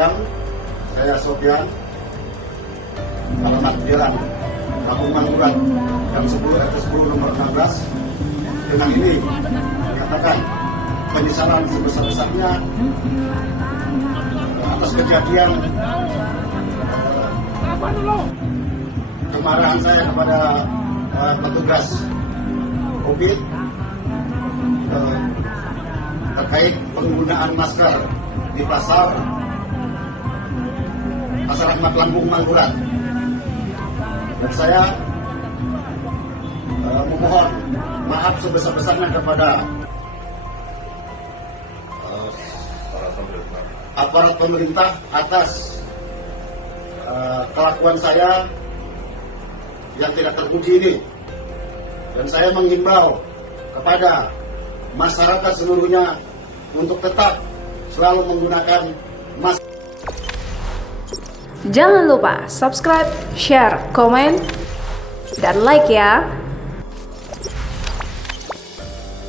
siang, saya Sofian, alamat Jalan Kampung Mangkurat, jam 10 RT 10 nomor 16. Dengan ini menyatakan penyesalan sebesar-besarnya atas kejadian kemarahan saya kepada petugas COVID terkait penggunaan masker di Pasar Rahmat Lambung Mangkurat. Dan saya memohon maaf sebesar-besarnya kepada aparat pemerintah atas kelakuan saya yang tidak terpuji ini. Dan saya menghimbau kepada masyarakat seluruhnya untuk tetap selalu menggunakan masker. Jangan lupa subscribe, share, komen, dan like ya.